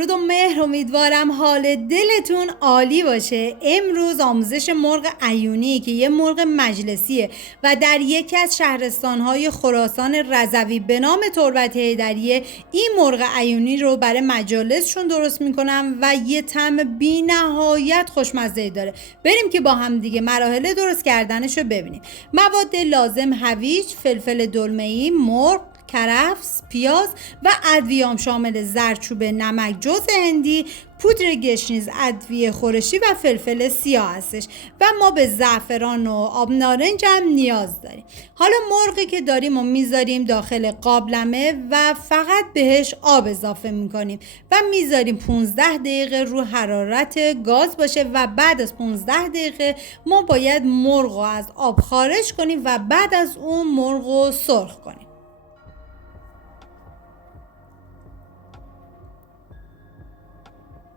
درود و مهر، امیدوارم حال دلتون عالی باشه. امروز آموزش مرغ عیونی که یه مرغ مجلسیه و در یکی از شهرستانهای خراسان رضوی به نام تربت حیدریه این مرغ عیونی رو برای مجالسشون درست میکنم و یه طعم بی نهایت خوشمزه داره. بریم که با هم دیگه مراحل درست کردنش رو ببینیم. مواد لازم: هویج، فلفل دلمه‌ای، مرغ، کرفس، پیاز و ادویه‌ام شامل زردچوبه، نمک، جوز هندی، پودر گشنیز، ادویه خورشی و فلفل سیاه هستش و ما به زعفران و آب نارنج هم نیاز داریم. حالا مرغی که داریم و میذاریم داخل قابلمه و فقط بهش آب اضافه میکنیم و میذاریم 15 دقیقه رو حرارت گاز باشه و بعد از 15 دقیقه ما باید مرغ رو از آب خارج کنیم و بعد از اون مرغ رو سرخ کنیم.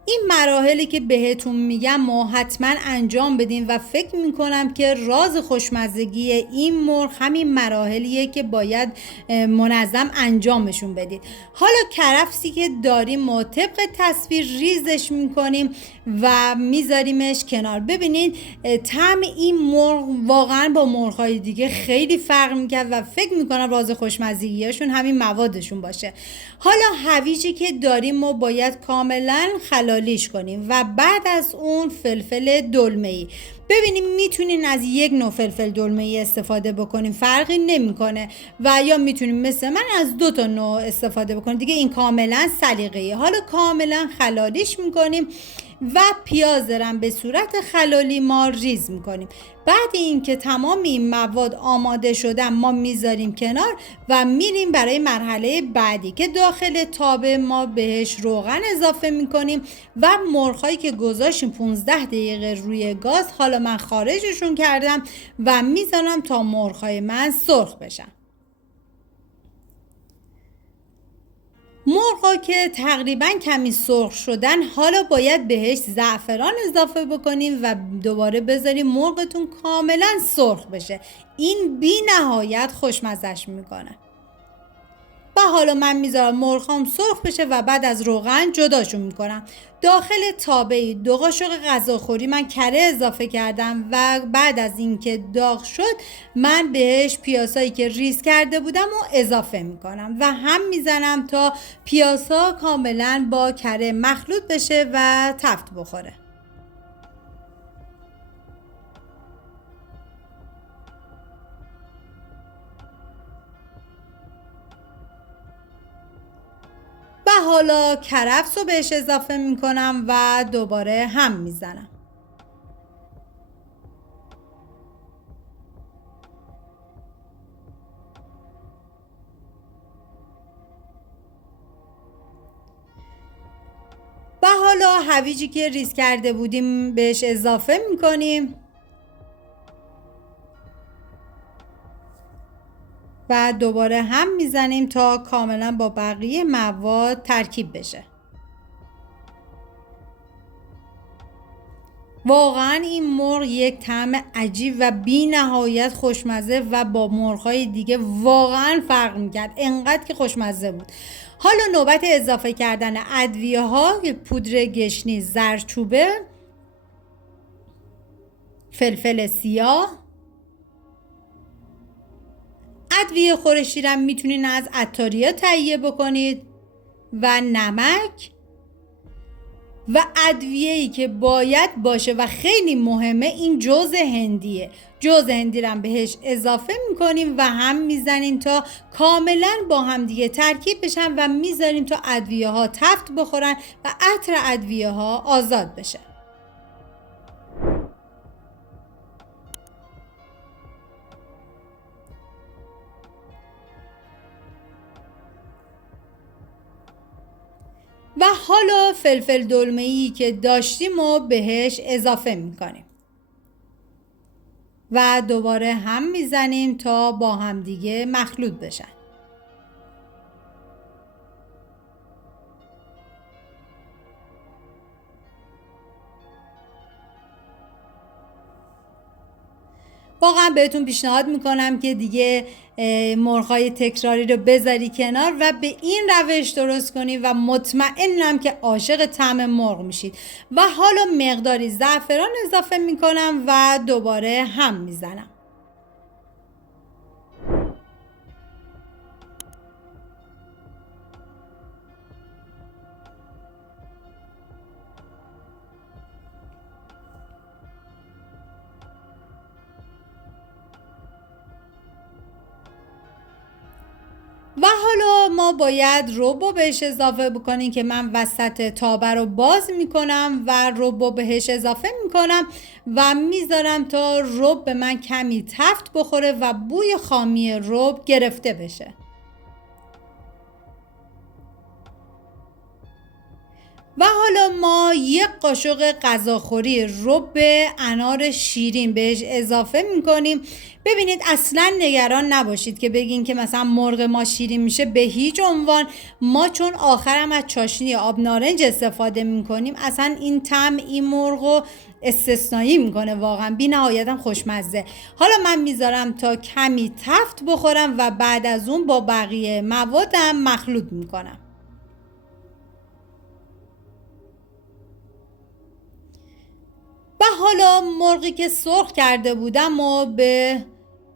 این مراحلی که بهتون میگم ما حتما انجام بدین و فکر میکنم که راز خوشمزگی این مرغ همین مراحلیه که باید منظم انجامشون بدید. حالا کرفسی که داریم ما طبق تصویر ریزش میکنیم و میذاریمش کنار. ببینید طعم این مرغ واقعا با مرغ‌های دیگه خیلی فرق میکرد و فکر میکنم راز خوشمزگیشون همین موادشون باشه. حالا هویجی که داریم ما باید کاملا خلالیش کنیم و بعد از اون فلفل دلمه‌ای. ببینیم میتونین از یک نوع فلفل دلمه‌ای استفاده بکنیم، فرقی نمیکنه، و یا میتونیم مثل من از 2 نوع استفاده بکنیم دیگه، این کاملا سلیقه‌ای. حالا کاملا خلالیش میکنیم و پیاز رم به صورت خلالی ما ریز میکنیم. بعد اینکه تمام این مواد آماده شدن ما میذاریم کنار و میریم برای مرحله بعدی که داخل تابه ما بهش روغن اضافه میکنیم و مرغ‌هایی که گذاشتیم 15 دقیقه روی گاز، حالا من خارجشون کردم و میذارم تا مرغ‌های من سرخ بشن. مرغا که تقریبا کمی سرخ شدن حالا باید بهش زعفران اضافه بکنیم و دوباره بذاریم مرغتون کاملا سرخ بشه. این بی نهایت خوشمزش میکنه. و حالا من میذارم مرغام سرخ بشه و بعد از روغن جداشون میکنم. داخل تابه 2 قاشق غذاخوری من کره اضافه کردم و بعد از اینکه داغ شد من بهش پیازهایی که ریز کرده بودم و اضافه میکنم و هم میزنم تا پیازها کاملا با کره مخلوط بشه و تفت بخوره. و حالا کرفس رو بهش اضافه میکنم و دوباره هم میزنم. و حالا هویجی که ریز کرده بودیم بهش اضافه میکنیم و دوباره هم میزنیم تا کاملا با بقیه مواد ترکیب بشه. واقعا این مرغ یک طعم عجیب و بی نهایت خوشمزه و با مرغ‌های دیگه واقعا فرق میکرد، انقدر که خوشمزه بود. حالا نوبت اضافه کردن ادویه ها، پودر گشنیز، زردچوبه، فلفل سیاه، ادویه خورشی رو میتونین از عطاری‌ها تهیه بکنید و نمک و ادویه‌ای که باید باشه و خیلی مهمه این جوز هندیه. جوز هندی رو بهش اضافه میکنیم و هم میزنیم تا کاملا با هم دیگه ترکیب بشن و میذاریم تا ادویه ها تفت بخورن و عطر ادویه ها آزاد بشه. و حالا فلفل دلمه‌ای که داشتیم و بهش اضافه میکنیم و دوباره هم میزنیم تا با هم دیگه مخلوط بشن. واقعا بهتون پیشنهاد میکنم که دیگه مرغ‌های تکراری رو بذاری کنار و به این روش درست کنی و مطمئنم که عاشق طعم مرغ میشید. و حالا مقداری زعفران اضافه میکنم و دوباره هم میزنم. و حالا ما باید ربو بهش اضافه بکنیم که من وسط تابه رو باز میکنم و ربو بهش اضافه میکنم و میذارم تا رب به من کمی تفت بخوره و بوی خامی رب گرفته بشه. و حالا ما یک قاشق غذاخوری رب انار شیرین بهش اضافه میکنیم. ببینید اصلا نگران نباشید که بگین که مثلا مرغ ما شیرین میشه، به هیچ عنوان. ما چون آخرم از چاشنی آب نارنج استفاده میکنیم اصلا این طعم این مرغو استثنایی میکنه، واقعا بی نهایتم خوشمزه. حالا من میذارم تا کمی تفت بخورم و بعد از اون با بقیه موادم مخلوط میکنم. و حالا مرغی که سرخ کرده بودم و به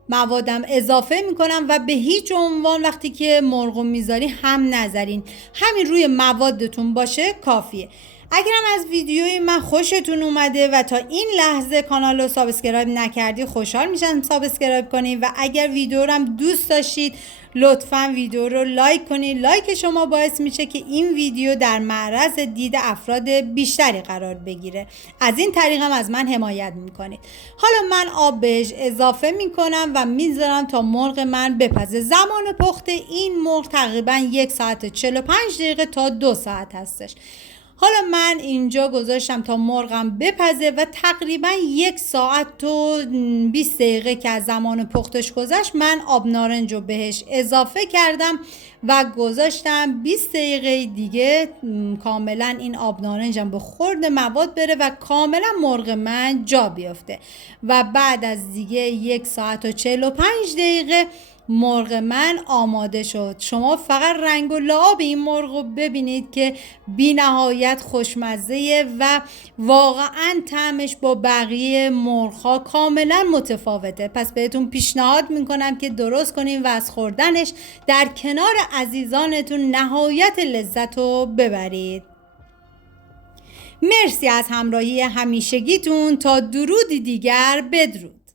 موادم اضافه میکنم و به هیچ عنوان وقتی که مرغو میذاری هم نذارین، همین روی موادتون باشه کافیه. اگرم از ویدیوی من خوشتون اومده و تا این لحظه کانال رو سابسکرایب نکردی خوشحال میشم سابسکرایب کنید و اگر ویدیو رو هم دوست داشتید لطفاً ویدیو رو لایک کنید. لایک شما باعث میشه که این ویدیو در معرض دید افراد بیشتری قرار بگیره. از این طریق هم از من حمایت میکنید. حالا من آب بهش اضافه میکنم و میذارم تا مرغ من بپزه. زمان پخت این مرغ تقریبا 1 ساعت 45 دقیقه تا 2 ساعت هستش. حالا من اینجا گذاشتم تا مرغم بپزه و تقریبا 1 ساعت و 20 دقیقه که از زمان پختش گذشت من آب نارنج رو بهش اضافه کردم و گذاشتم 20 دقیقه دیگه کاملا این آب نارنجم به خورد مواد بره و کاملا مرغ من جا بیفته. و بعد از دیگه 1 ساعت و 45 دقیقه مرغ من آماده شد. شما فقط رنگ و لعاب این مرغ رو ببینید که بی نهایت خوشمزه و واقعا طعمش با بقیه مرغ ها کاملا متفاوته. پس بهتون پیشنهاد میکنم که درست کنین و از خوردنش در کنار عزیزانتون نهایت لذت رو ببرید. مرسی از همراهی همیشگیتون. تا درودی دیگر، بدرود.